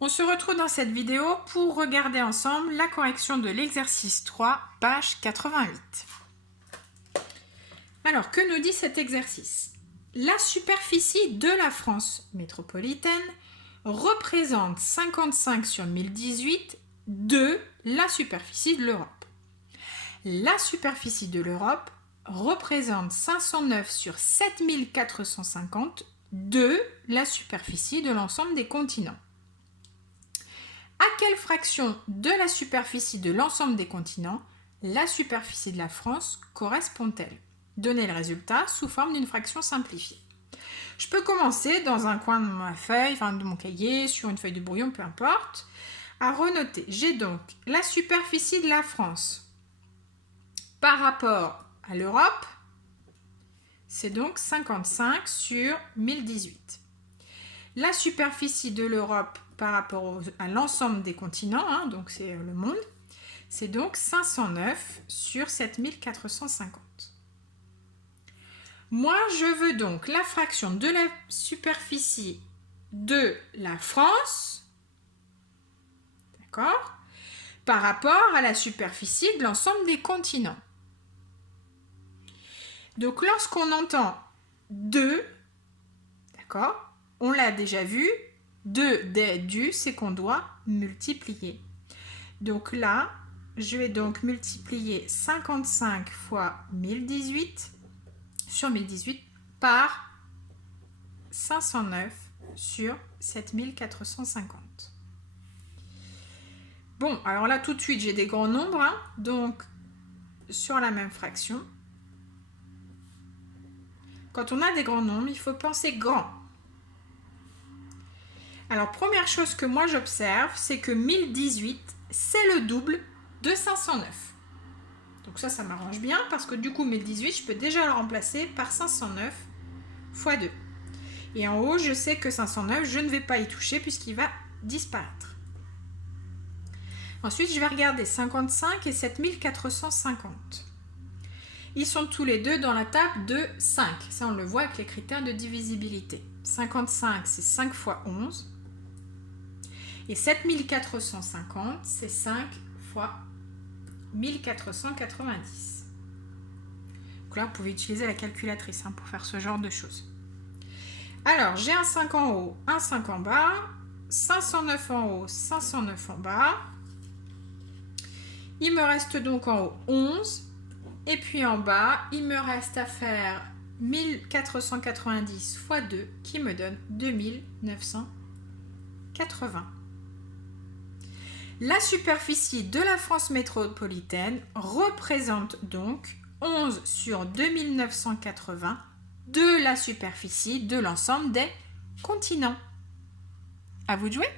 On se retrouve dans cette vidéo pour regarder ensemble la correction de l'exercice 3, page 88. Alors, que nous dit cet exercice? La superficie de la France métropolitaine représente 55 sur 1018 de la superficie de l'Europe. La superficie de l'Europe représente 509 sur 7450 de la superficie de l'ensemble des continents. À quelle fraction de la superficie de l'ensemble des continents la superficie de la France correspond-elle? Donnez le résultat sous forme d'une fraction simplifiée. Je peux commencer dans un coin de ma feuille, de mon cahier, sur une feuille de brouillon, peu importe, à renoter. J'ai donc la superficie de la France par rapport à l'Europe, c'est donc 55 sur 1018. La superficie de l'Europe par rapport à l'ensemble des continents, donc c'est le monde, c'est donc 509 sur 7450. Moi, je veux donc la fraction de la superficie de la France, d'accord, par rapport à la superficie de l'ensemble des continents. Donc, lorsqu'on entend 2, d'accord, on l'a déjà vu, 2 des du, c'est qu'on doit multiplier. Donc là, je vais donc multiplier 55 fois 1018 sur 1018 par 509 sur 7450. Bon, alors là, tout de suite, j'ai des grands nombres, donc sur la même fraction. Quand on a des grands nombres, il faut penser grand. Alors, première chose que moi j'observe, c'est que 1018, c'est le double de 509. Donc ça m'arrange bien parce que du coup, 1018, je peux déjà le remplacer par 509 fois 2. Et en haut, je sais que 509, je ne vais pas y toucher puisqu'il va disparaître. Ensuite, je vais regarder 55 et 7450. Ils sont tous les deux dans la table de 5. Ça, on le voit avec les critères de divisibilité. 55, c'est 5 fois 11. Et 7450, c'est 5 fois 1490. Donc là, vous pouvez utiliser la calculatrice pour faire ce genre de choses. Alors, j'ai un 5 en haut, un 5 en bas, 509 en haut, 509 en bas. Il me reste donc en haut 11. Et puis en bas, il me reste à faire 1490 fois 2 qui me donne 2980. La superficie de la France métropolitaine représente donc 11 sur 2980 de la superficie de l'ensemble des continents. À vous de jouer!